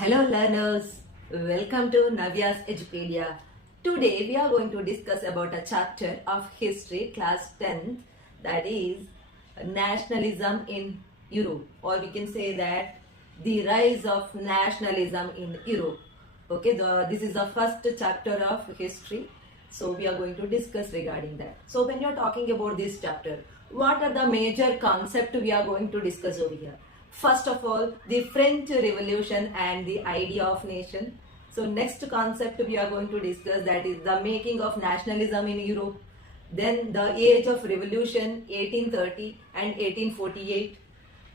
Hello learners, welcome to Navya's Edupedia. Today we are going to discuss about a chapter of history class 10th, that is nationalism in Europe, or we can say that the rise of nationalism in Europe. Okay, this is the first chapter of history, so we are going to discuss regarding that. So when you are talking about this chapter, what are the major concepts we are going to discuss over here? First of all, the French Revolution and the idea of nation. So next concept we are going to discuss, that is the making of nationalism in Europe. Then the age of revolution 1830 and 1848.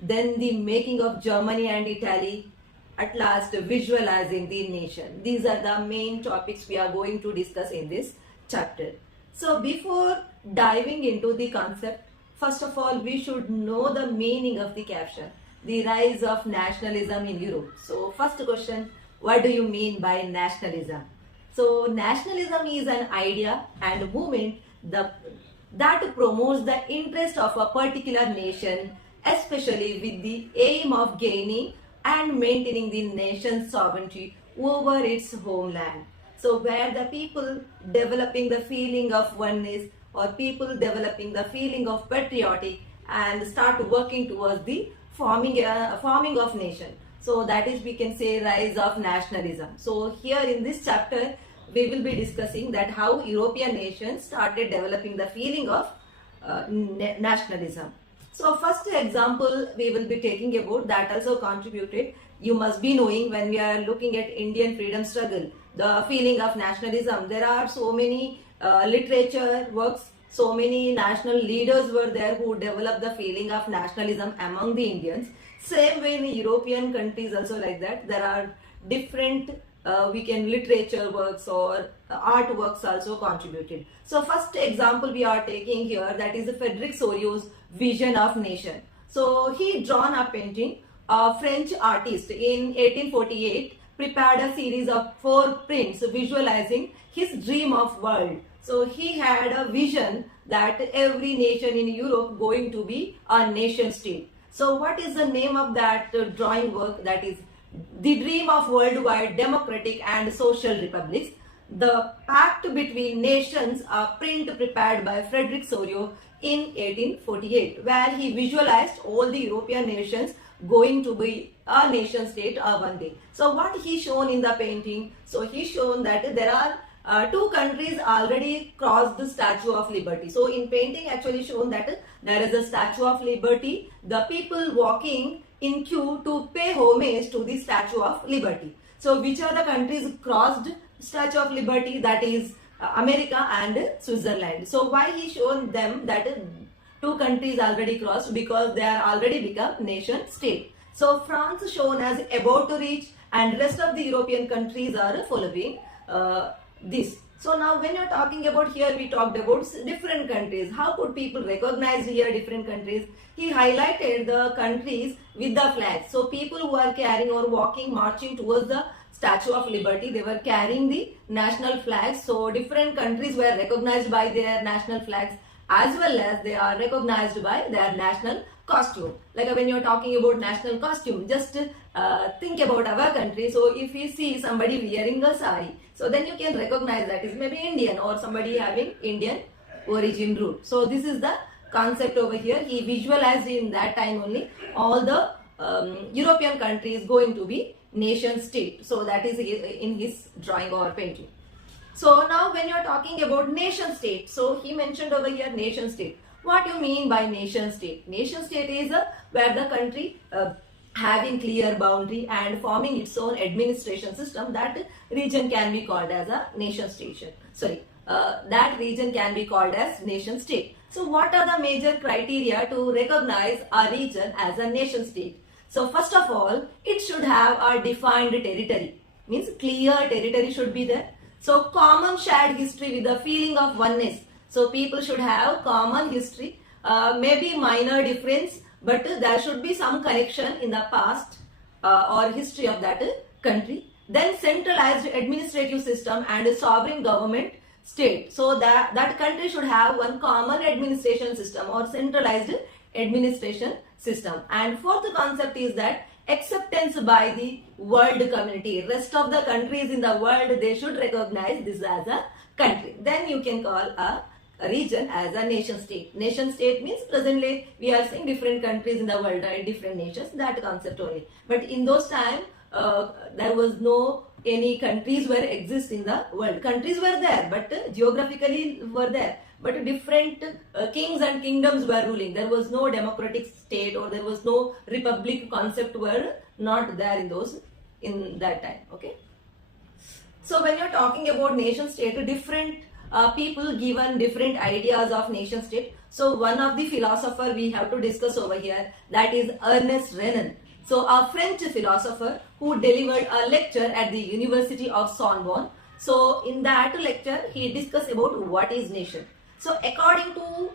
Then the making of Germany and Italy. At last, visualizing the nation. These are the main topics we are going to discuss in this chapter. So before diving into the concept, first of all we should know the meaning of the caption, the rise of nationalism in Europe. So first question, what do you mean by nationalism? So nationalism is an idea and movement that promotes the interest of a particular nation, especially with the aim of gaining and maintaining the nation's sovereignty over its homeland. So where the people developing the feeling of oneness, or people developing the feeling of patriotic and start working towards the forming of nation. So that is, we can say, rise of nationalism. So here in this chapter we will be discussing that how European nations started developing the feeling of nationalism. So first example we will be taking about that also contributed. You must be knowing, when we are looking at Indian freedom struggle, the feeling of nationalism, there are so many literature works, so many national leaders were there who developed the feeling of nationalism among the Indians. Same way in European countries also like that. There are different literature works or art works also contributed. So first example we are taking here, that is Frederick Sorio's vision of nation. So he drawn a painting. A French artist in 1848 prepared a series of 4 prints visualizing his dream of world. So he had a vision that every nation in Europe going to be a nation state. So what is the name of that drawing work? That is The Dream of Worldwide Democratic and Social Republics, the Pact Between Nations, a print prepared by Frederick Sorio in 1848, where he visualized all the European nations going to be a nation state one day. So what he shown in the painting? So he shown that there are 2 countries already crossed the Statue of Liberty. So in painting actually shown that there is a Statue of Liberty, the people walking in queue to pay homage to the Statue of Liberty. So which are the countries crossed Statue of Liberty? That is America and Switzerland. So why he shown them that 2 countries already crossed? Because they are already become nation state. So France shown as about to reach, and rest of the European countries are following this. So now when you're talking about here, we talked about different countries. How could people recognize here different countries? He highlighted the countries with the flags. So people who are carrying or walking, marching towards the Statue of Liberty, they were carrying the national flags. So different countries were recognized by their national flags, as well as they are recognized by their national costume. Like when you're talking about national costume, just think about our country. So if you see somebody wearing a sari, so then you can recognize that is maybe Indian or somebody having Indian origin root. So this is the concept over here. He visualized in that time only all the European countries going to be nation state. So that is in his drawing or painting. So now when you are talking about nation state, so he mentioned over here nation state. What do you mean by nation state? Nation state is where the country having clear boundary and forming its own administration system. That region can be called as a nation station. That region can be called as nation state. So what are the major criteria to recognize a region as a nation state? So first of all, it should have a defined territory. Means clear territory should be there. So common shared history with the feeling of oneness. So people should have common history, maybe minor difference, but there should be some connection in the past or history of that country. Then centralized administrative system and sovereign government state. So that country should have one common administration system or centralized administration system. And fourth concept is that acceptance by the world community. Rest of the countries in the world, they should recognize this as a country. Then you can call a region as a nation state. Nation state means presently we are seeing different countries in the world, right? Different nations, that concept only. But in those time, there was no any countries were exist in the world. Countries were there, but geographically were there. But different kings and kingdoms were ruling. There was no democratic state or there was no republic concept were not there in that time. Okay. So when you're talking about nation state, different people given different ideas of nation state. So one of the philosopher we have to discuss over here, that is Ernest Renan. So a French philosopher who delivered a lecture at the University of Sorbonne. So in that lecture, he discussed about what is nation. So according to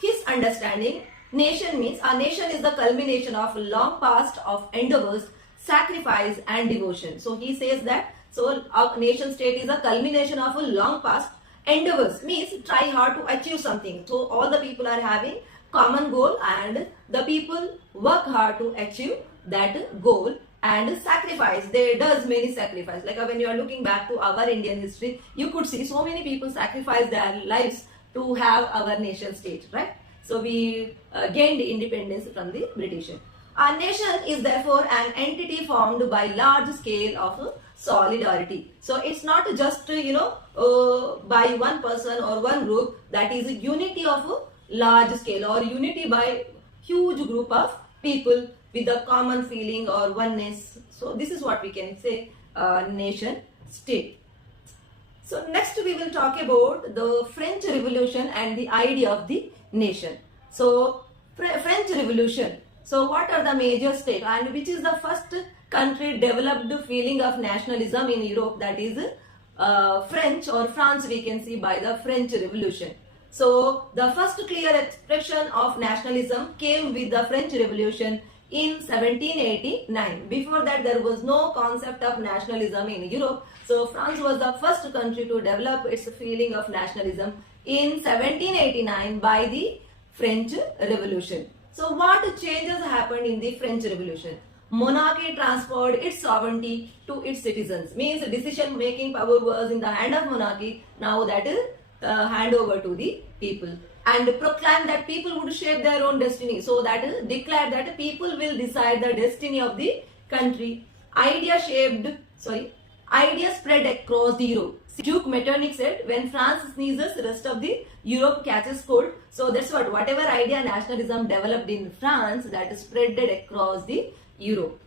his understanding, nation means a nation is the culmination of long past of endeavors, sacrifice and devotion. So he says that so a nation state is a culmination of a long past endeavors, means try hard to achieve something. So all the people are having common goal and the people work hard to achieve that goal and sacrifice. They does many sacrifice. Like when you are looking back to our Indian history, you could see so many people sacrifice their lives to have our nation state, right? So we gained independence from the British. Our nation is therefore an entity formed by large scale of solidarity. So it's not just by one person or one group, that is unity of large scale or unity by huge group of people with a common feeling or oneness. So this is what we can say nation state. So next we will talk about the French Revolution and the idea of the nation. So French Revolution. So what are the major states and which is the first country developed feeling of nationalism in Europe, that is French or France, we can see by the French Revolution. So the first clear expression of nationalism came with the French Revolution in 1789. Before that there was no concept of nationalism in Europe. So France was the first country to develop its feeling of nationalism in 1789 by the French Revolution. So what changes happened in the French Revolution? Monarchy transferred its sovereignty to its citizens. Means decision making power was in the hand of monarchy. Now that is hand over to the people. And proclaimed that people would shape their own destiny. So that is declared that people will decide the destiny of the country. Idea spread across the Europe. Duke Metternich said, when France sneezes, the rest of the Europe catches cold. So that's whatever idea nationalism developed in France, that is spreaded across the Europe.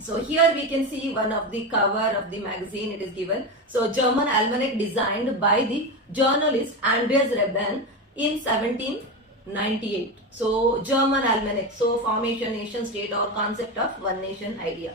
So here we can see one of the cover of the magazine, it is given. So German almanac designed by the journalist Andreas Reben in 1798. So German almanac, so formation, nation state or concept of one nation idea.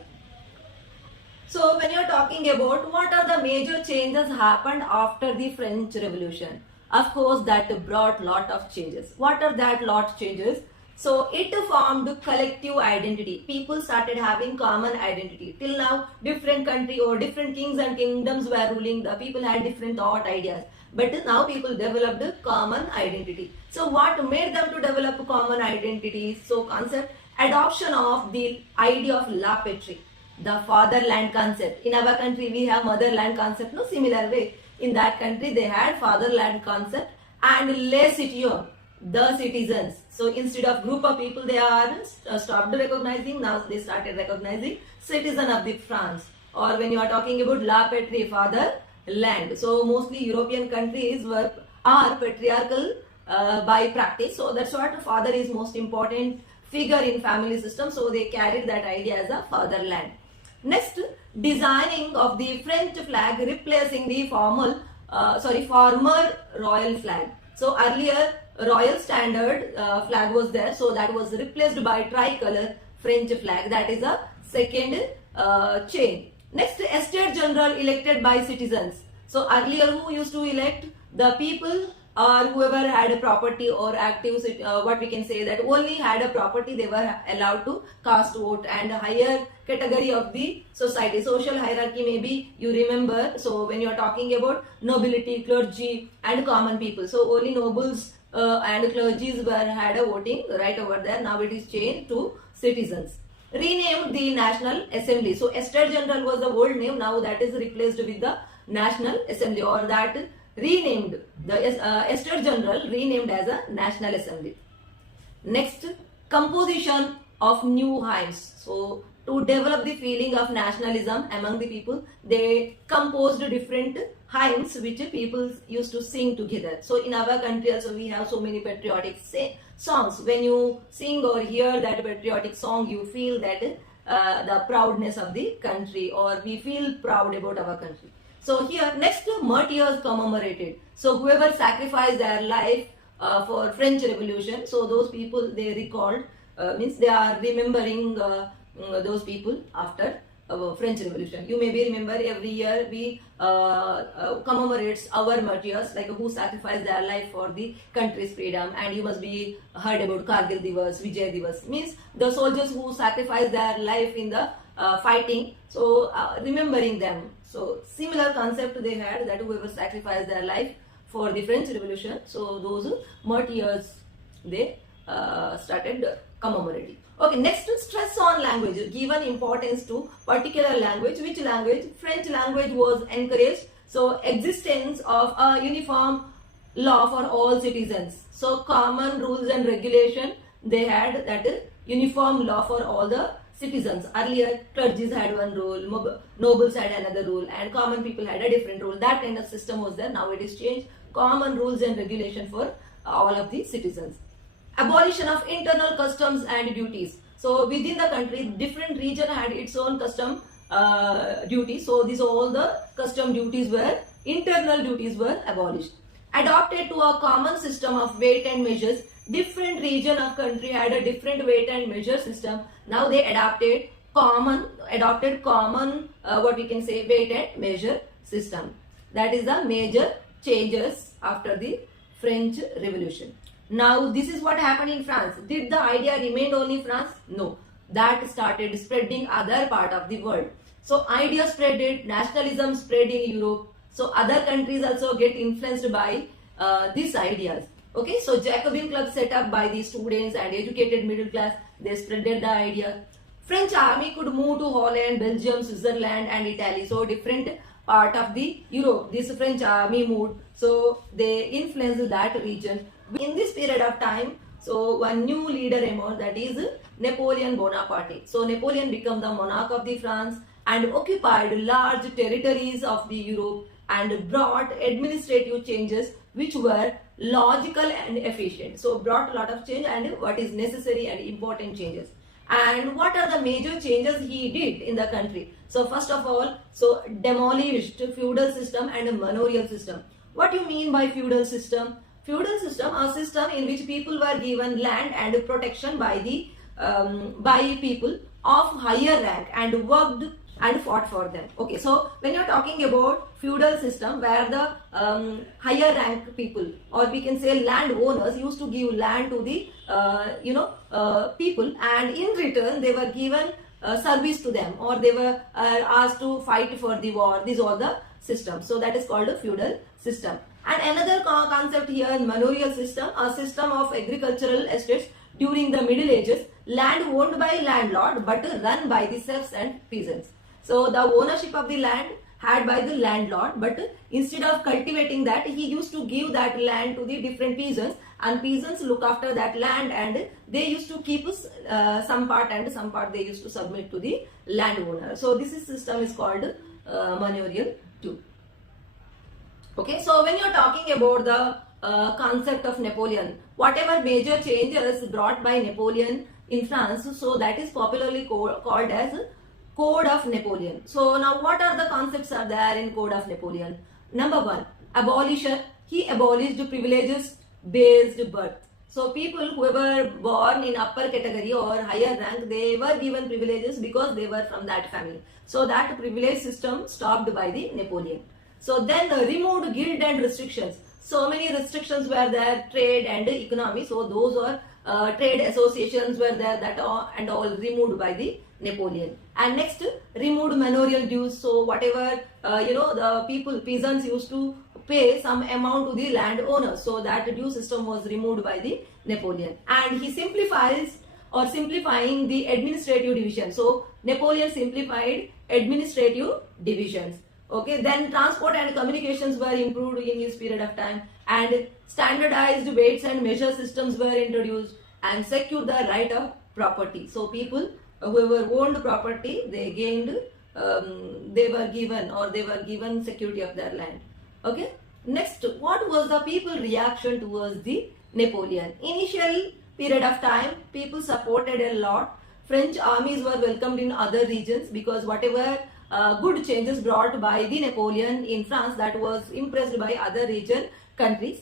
So when you are talking about what are the major changes happened after the French Revolution, of course that brought lot of changes. What are that lot changes? So it formed collective identity. People started having common identity. Till now different country or different kings and kingdoms were ruling. The people had different thought ideas. But now people developed common identity. So what made them to develop common identity? So concept, adoption of the idea of la patrie, the fatherland concept. In our country we have motherland concept, no similar way. In that country they had fatherland concept, and les citoyens, the citizens. So instead of group of people they are stopped recognizing, now they started recognizing citizen of the France. Or when you are talking about la patrie, fatherland. So mostly European countries are patriarchal by practice. So that's what father is most important figure in family system. So they carried that idea as a fatherland. Next, designing of the French flag replacing the former royal flag. So earlier royal standard flag was there, so that was replaced by tricolor French flag. That is a second change. Next, Estate General elected by citizens. So earlier who used to elect? The people or whoever had a property or active, what we can say that only had a property, they were allowed to cast vote, and higher category of the society, social hierarchy maybe you remember. So when you are talking about nobility, clergy and common people, so only nobles and clergies had a voting right over there. Now it is changed to citizens. renamed the National Assembly. So Estate General was the old name, now that is replaced with the National Assembly, or that renamed, the Estate General renamed as a National Assembly. Next, composition of new hymns. So to develop the feeling of nationalism among the people, they composed different hymns which people used to sing together. So in our country also we have so many patriotic songs. When you sing or hear that patriotic song, you feel that the proudness of the country, or we feel proud about our country. So here, next, martyrs commemorated. So whoever sacrificed their life for French Revolution, so those people they recalled, means they are remembering those people after French Revolution. You maybe remember every year we commemorates our martyrs, like who sacrificed their life for the country's freedom. And you must be heard about Kargil Divas, Vijay Divas, means the soldiers who sacrificed their life in the fighting. So remembering them. So similar concept they had, that whoever sacrificed their life for the French Revolution, so those martyrs they started commemorating. Okay, next, stress on language, given importance to particular language. Which language? French language was encouraged. So existence of a uniform law for all citizens. So common rules and regulation they had, that is uniform law for all the citizens. Earlier clergies had one rule, nobles had another rule, and common people had a different rule. That kind of system was there. Now it is changed. Common rules and regulation for all of the citizens. Abolition of internal customs and duties. So within the country, different region had its own custom duties. So these all the custom duties were, internal duties were abolished. Adopted to a common system of weight and measures. Different region of country had a different weight and measure system. Now they adopted common what we can say, weight and measure system. That is the major changes after the French Revolution. Now this is what happened in France. Did the idea remain only in France? No. That started spreading other part of the world. So idea spreaded, nationalism spread in Europe. So other countries also get influenced by these ideas. Okay, so Jacobin club set up by the students and educated middle class, they spreaded the idea. French army could move to Holland, Belgium, Switzerland and Italy. So different part of the Europe, this French army moved. So they influenced that region. In this period of time, so one new leader emerged, that is Napoleon Bonaparte. So Napoleon became the monarch of the France and occupied large territories of the Europe and brought administrative changes which were logical and efficient. So brought a lot of change and what is necessary and important changes. And what are the major changes he did in the country? So first of all, so demolished feudal system and manorial system. What do you mean by feudal system? Feudal system, a system in which people were given land and protection by the by people of higher rank and worked and fought for them. Okay, so when you're talking about feudal system where the higher rank people, or we can say land owners, used to give land to the people, and in return they were given service to them, or they were asked to fight for the war. These are the systems. So that is called a feudal system. And another concept here, manorial system, a system of agricultural estates during the Middle Ages, land owned by landlord but run by the serfs and peasants. So the ownership of the land had by the landlord, but instead of cultivating that, he used to give that land to the different peasants, and peasants look after that land, and they used to keep some part, and some part they used to submit to the landowner. So this system is called manorial too. Okay, so when you're talking about the concept of Napoleon, whatever major changes brought by Napoleon in France, so that is popularly called as Code of Napoleon. So now what are the concepts are there in Code of Napoleon? Number one, abolition. He abolished privileges based birth. So people who were born in upper category or higher rank, they were given privileges because they were from that family. So that privilege system stopped by the Napoleon. So then removed guild and restrictions. So many restrictions were there, trade and economy. So those were trade associations were there, that and all removed by the Napoleon. And next, removed manorial dues. So whatever the peasants used to pay some amount to the landowners. So that due system was removed by the Napoleon. And he simplifies or simplifying the administrative division. So Napoleon simplified administrative divisions. Okay, then transport and communications were improved in his period of time, and standardized weights and measure systems were introduced, and secured the right of property. So people whoever owned property, they gained, they were given security of their land. Okay. Next, what was the people reaction towards the Napoleon? Initial period of time, people supported a lot. French armies were welcomed in other regions because whatever good changes brought by the Napoleon in France, that was impressed by other region countries.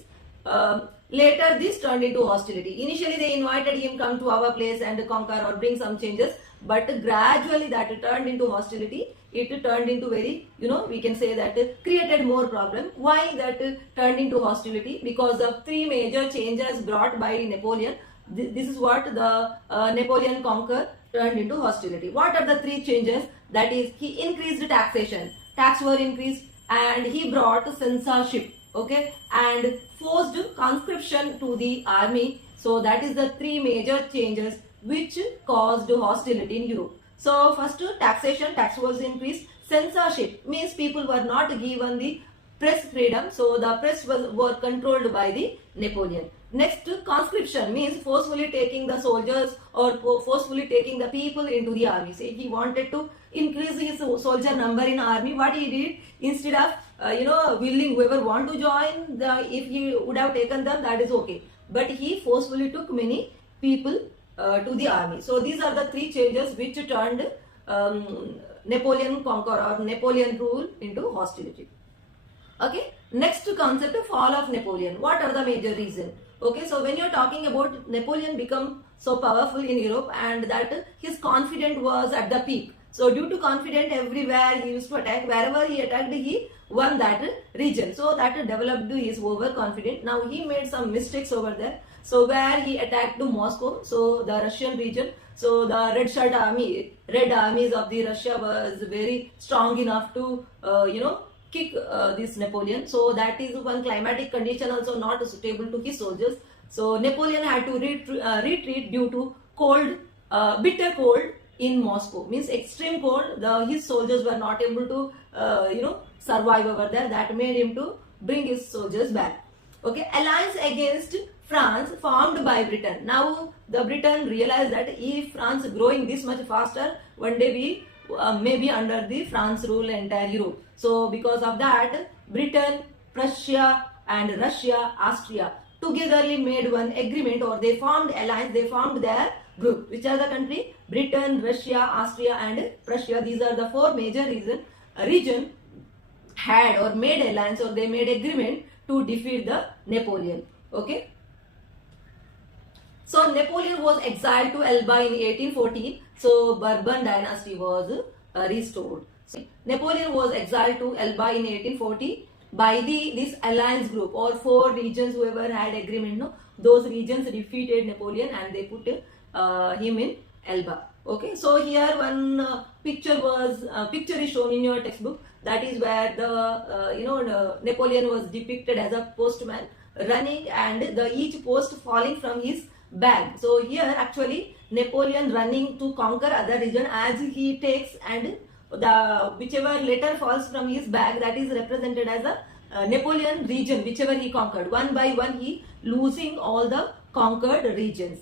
Later this turned into hostility. Initially they invited him, come to our place and conquer or bring some changes, but gradually that turned into hostility. It turned into very, we can say that created more problem. Why that turned into hostility? Because of three major changes brought by Napoleon. This is what the Napoleon conquer turned into hostility. What are the three changes? That is, he increased taxation. Tax were increased, and he brought censorship. Okay, and forced conscription to the army. So that is the three major changes which caused hostility in Europe. So first, taxation, tax was increased. Censorship means people were not given the press freedom, so the press were controlled by the Napoleon. Next, conscription means forcefully taking the soldiers or forcefully taking the people into the army. Say he wanted to increase his soldier number in army. What he did, instead of willing whoever want to join, if he would have taken them, that is okay. But he forcefully took many people to the army. So these are the three changes which turned Napoleon conquer or Napoleon rule into hostility. Okay. Next concept, fall of Napoleon. What are the major reasons? Okay, so when you're talking about Napoleon become so powerful in Europe, and that his confidence was at the peak. So due to confidence, everywhere he used to attack. Wherever he attacked, he won that region. So that developed his overconfidence. Now he made some mistakes over there. So where he attacked to Moscow, so the Russian region. So the red armies of the Russia was very strong enough to kick this Napoleon. So that is one climatic condition also not suitable to his soldiers. So Napoleon had to retreat due to cold, bitter cold in Moscow. Means extreme cold. His soldiers were not able to survive over there. That made him to bring his soldiers back. Okay, alliance against France formed by Britain. Now the Britain realized that if France growing this much faster, one day we may be under the France rule entire Europe. So because of that, Britain, Prussia and Russia, Austria togetherly made one agreement, or they formed alliance, they formed their group. Which are the country? Britain, Russia, Austria and Prussia. These are the four major region had or made alliance, or they made agreement to defeat the Napoleon. Okay. So Napoleon was exiled to Elba in 1814. So Bourbon dynasty was restored. So Napoleon was exiled to Elba in 1840 by this alliance group, or four regions whoever had agreement. No, those regions defeated Napoleon and they put him in Elba. Okay, so here one picture is shown in your textbook. That is where the Napoleon was depicted as a postman running, and each post falling from his bag. So here actually Napoleon running to conquer other region, as he takes, and the whichever letter falls from his bag, that is represented as a Napoleon region, whichever he conquered. One by one he losing all the conquered regions.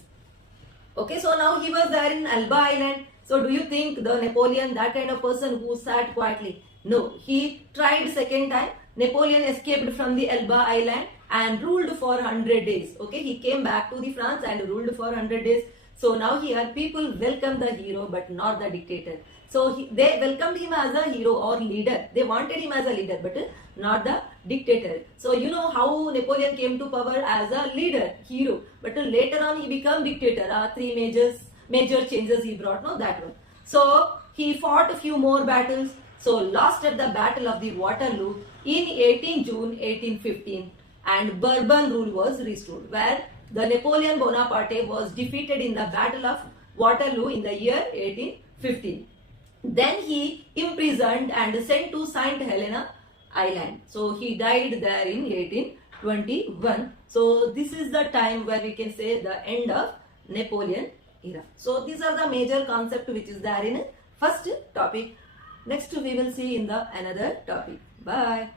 Okay, so now he was there in Elba Island. So do you think the Napoleon, that kind of person who sat quietly? No, he tried second time. Napoleon escaped from the Elba Island and ruled for 100 days. Okay, he came back to the France and ruled for 100 days. So now here people welcome the hero but not the dictator. So they welcomed him as a hero or leader. They wanted him as a leader but not the dictator. So you know how Napoleon came to power as a leader, hero. But later on he became dictator. Three major changes he brought. No, that one. So he fought a few more battles. So lost at the Battle of the Waterloo in 18 June 1815. And Bourbon rule was restored, where the Napoleon Bonaparte was defeated in the Battle of Waterloo in the year 1815. Then he imprisoned and sent to St. Helena Island. So he died there in 1821. So this is the time where we can say the end of Napoleon era. So these are the major concept which is there in first topic. Next we will see in the another topic. Bye.